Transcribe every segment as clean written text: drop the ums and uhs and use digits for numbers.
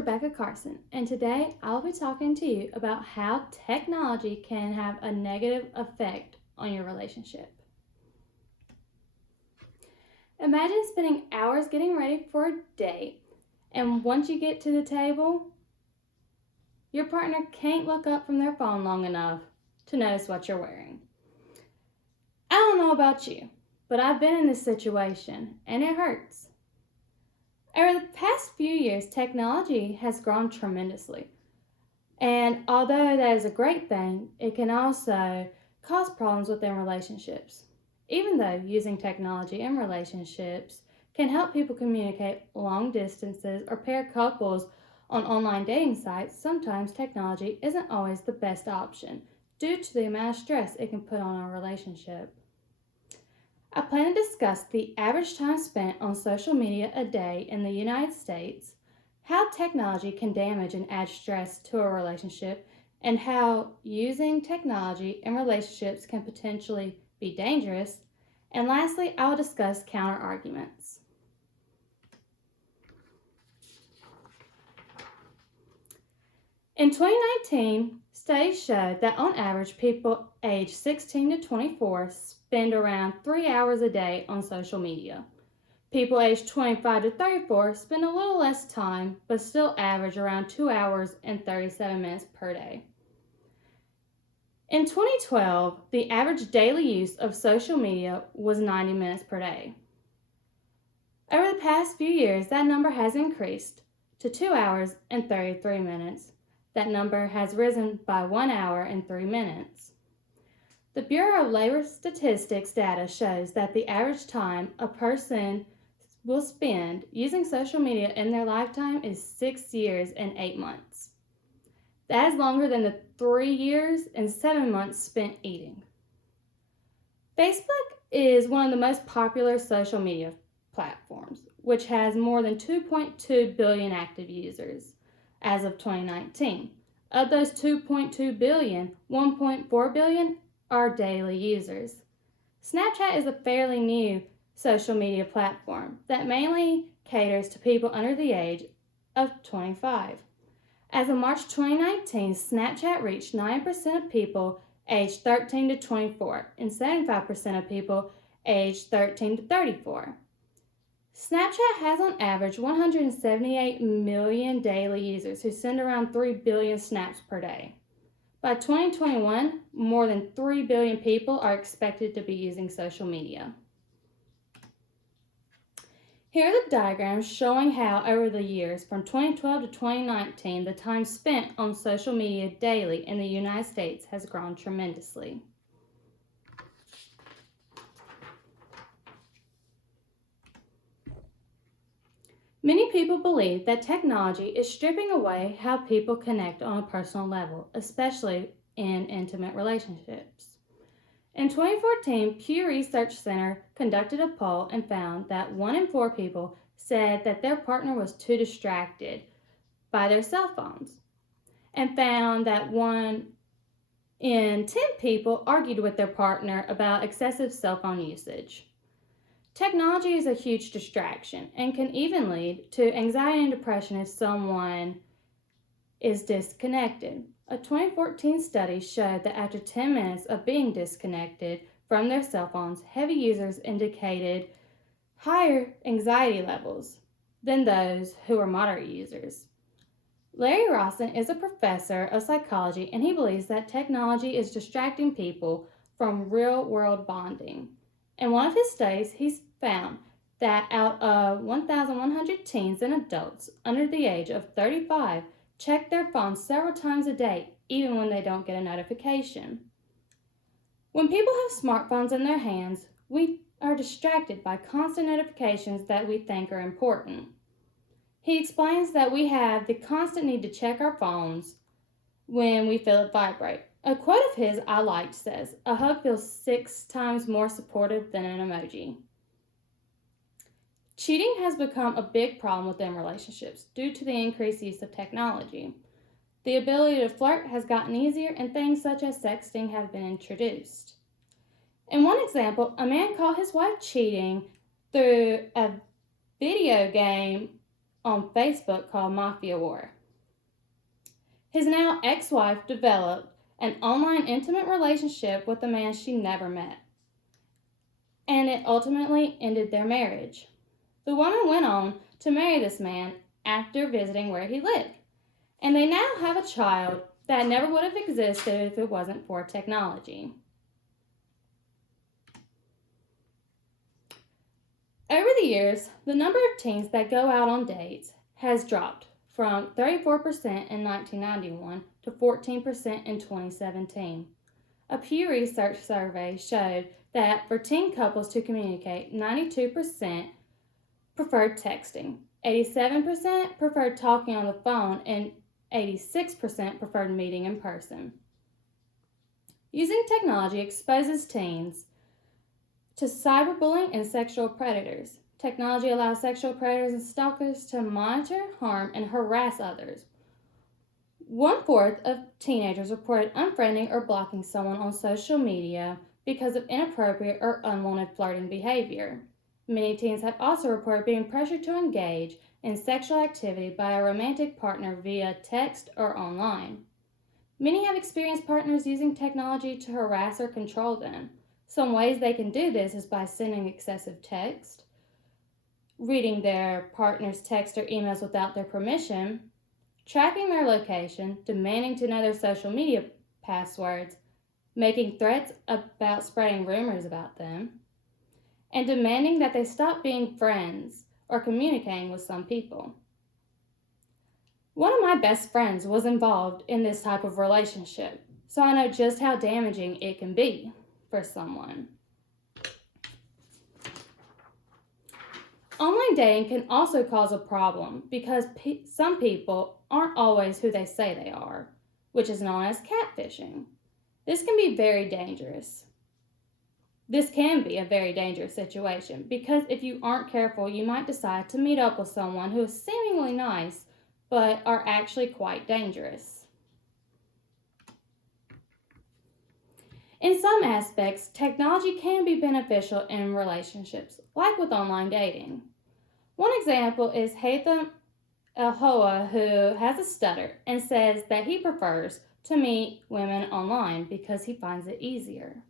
Rebecca Carson, and today I'll be talking to you about how technology can have a negative effect on your relationship. Imagine spending hours getting ready for a date, and once you get to the table, your partner can't look up from their phone long enough to notice what you're wearing. I don't know about you, but I've been in this situation, and it hurts. Over the past few years, technology has grown tremendously. And although that is a great thing, it can also cause problems within relationships. Even though using technology in relationships can help people communicate long distances or pair couples on online dating sites, sometimes technology isn't always the best option due to the amount of stress it can put on our relationship. I plan to discuss the average time spent on social media a day in the United States, how technology can damage and add stress to a relationship, and how using technology in relationships can potentially be dangerous. And lastly, I will discuss counter arguments. In 2019, studies showed that on average, people aged 16 to 24 spend around 3 hours a day on social media. People aged 25 to 34 spend a little less time, but still average around 2 hours and 37 minutes per day. In 2012, the average daily use of social media was 90 minutes per day. Over the past few years, that number has increased to 2 hours and 33 minutes. That number has risen by 1 hour and 3 minutes. The Bureau of Labor Statistics data shows that the average time a person will spend using social media in their lifetime is 6 years and 8 months. That is longer than the 3 years and 7 months spent eating. Facebook is one of the most popular social media platforms, which has more than 2.2 billion active users as of 2019. Of those 2.2 billion, 1.4 billion are daily users. Snapchat is a fairly new social media platform that mainly caters to people under the age of 25. As of March 2019, Snapchat reached 9% of people aged 13 to 24 and 75% of people aged 13 to 34. Snapchat has on average 178 million daily users who send around 3 billion snaps per day. By 2021, more than 3 billion people are expected to be using social media. Here are the diagrams showing how over the years from 2012 to 2019, the time spent on social media daily in the United States has grown tremendously. Many people believe that technology is stripping away how people connect on a personal level, especially in intimate relationships. In 2014, Pew Research Center conducted a poll and found that 1 in 4 people said that their partner was too distracted by their cell phones, and found that 1 in 10 people argued with their partner about excessive cell phone usage. Technology is a huge distraction and can even lead to anxiety and depression if someone is disconnected. A 2014 study showed that after 10 minutes of being disconnected from their cell phones, heavy users indicated higher anxiety levels than those who were moderate users. Larry Rawson is a professor of psychology, and he believes that technology is distracting people from real-world bonding. In one of his studies, he's found that out of 1,100 teens and adults under the age of 35 check their phones several times a day, even when they don't get a notification. When people have smartphones in their hands, we are distracted by constant notifications that we think are important. He explains that we have the constant need to check our phones when we feel it vibrate. A quote of his I liked says, "A hug feels 6 times more supportive than an emoji." Cheating has become a big problem within relationships due to the increased use of technology. The ability to flirt has gotten easier, and things such as sexting have been introduced. In one example, a man caught his wife cheating through a video game on Facebook called Mafia War. His now ex-wife developed an online intimate relationship with a man she never met, and it ultimately ended their marriage. The woman went on to marry this man after visiting where he lived, and they now have a child that never would have existed if it wasn't for technology. Over the years, the number of teens that go out on dates has dropped from 34% in 1991 to 14% in 2017. A Pew Research survey showed that for teen couples to communicate, 92% preferred texting, 87% preferred talking on the phone, and 86% preferred meeting in person. Using technology exposes teens to cyberbullying and sexual predators. Technology allows sexual predators and stalkers to monitor, harm, and harass others. 1/4 of teenagers reported unfriending or blocking someone on social media because of inappropriate or unwanted flirting behavior. Many teens have also reported being pressured to engage in sexual activity by a romantic partner via text or online. Many have experienced partners using technology to harass or control them. Some ways they can do this is by sending excessive text, reading their partner's text or emails without their permission, tracking their location, demanding to know their social media passwords, making threats about spreading rumors about them, and demanding that they stop being friends or communicating with some people. One of my best friends was involved in this type of relationship, so I know just how damaging it can be for someone. Online dating can also cause a problem because some people aren't always who they say they are, which is known as catfishing. This can be very dangerous. This can be a very dangerous situation because if you aren't careful, you might decide to meet up with someone who is seemingly nice but are actually quite dangerous. In some aspects, technology can be beneficial in relationships, like with online dating. One example is Haitham El-Hoa, who has a stutter and says that he prefers to meet women online because he finds it easier.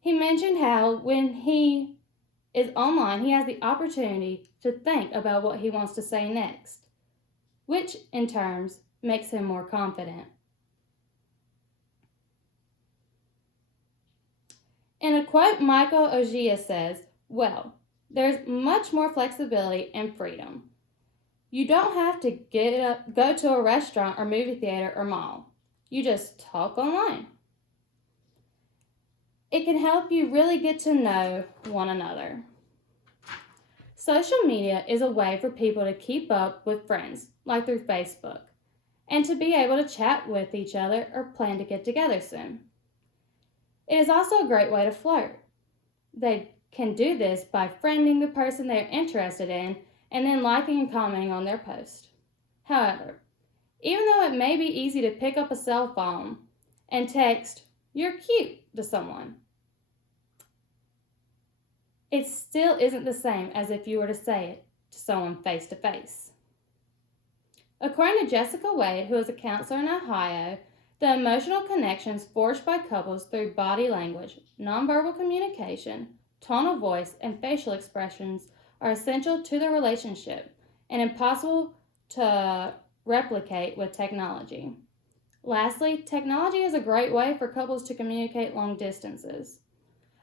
He mentioned how when he is online, he has the opportunity to think about what he wants to say next, which in turn makes him more confident. In a quote, Michael Ogia says, "Well, there's much more flexibility and freedom. You don't have to go to a restaurant or movie theater or mall. You just talk online. It can help you really get to know one another." Social media is a way for people to keep up with friends, like through Facebook, and to be able to chat with each other or plan to get together soon. It is also a great way to flirt. They can do this by friending the person they are interested in and then liking and commenting on their post. However, even though it may be easy to pick up a cell phone and text, "You're cute," to someone, it still isn't the same as if you were to say it to someone face to face. According to Jessica Wade, who is a counselor in Ohio, the emotional connections forged by couples through body language, nonverbal communication, tone of voice, and facial expressions are essential to the relationship and impossible to replicate with technology. Lastly, technology is a great way for couples to communicate long distances,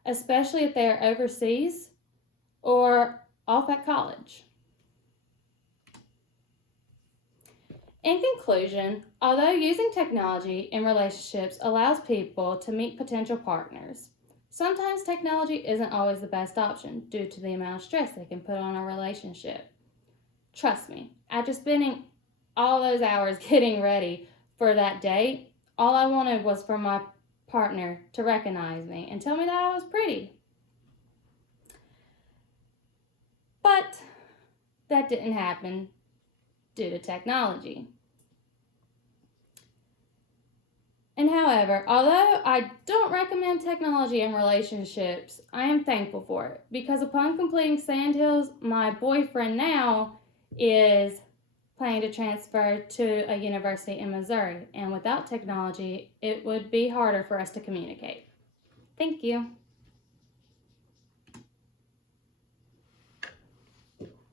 especially if they are overseas or off at college. In conclusion, although using technology in relationships allows people to meet potential partners, sometimes technology isn't always the best option due to the amount of stress they can put on a relationship. Trust me, after spending all those hours getting ready for that date, all I wanted was for my partner to recognize me and tell me that I was pretty. But that didn't happen due to technology. And however, although I don't recommend technology in relationships, I am thankful for it because upon completing Sandhills, my boyfriend now is planning to transfer to a university in Missouri, and without technology, it would be harder for us to communicate. Thank you.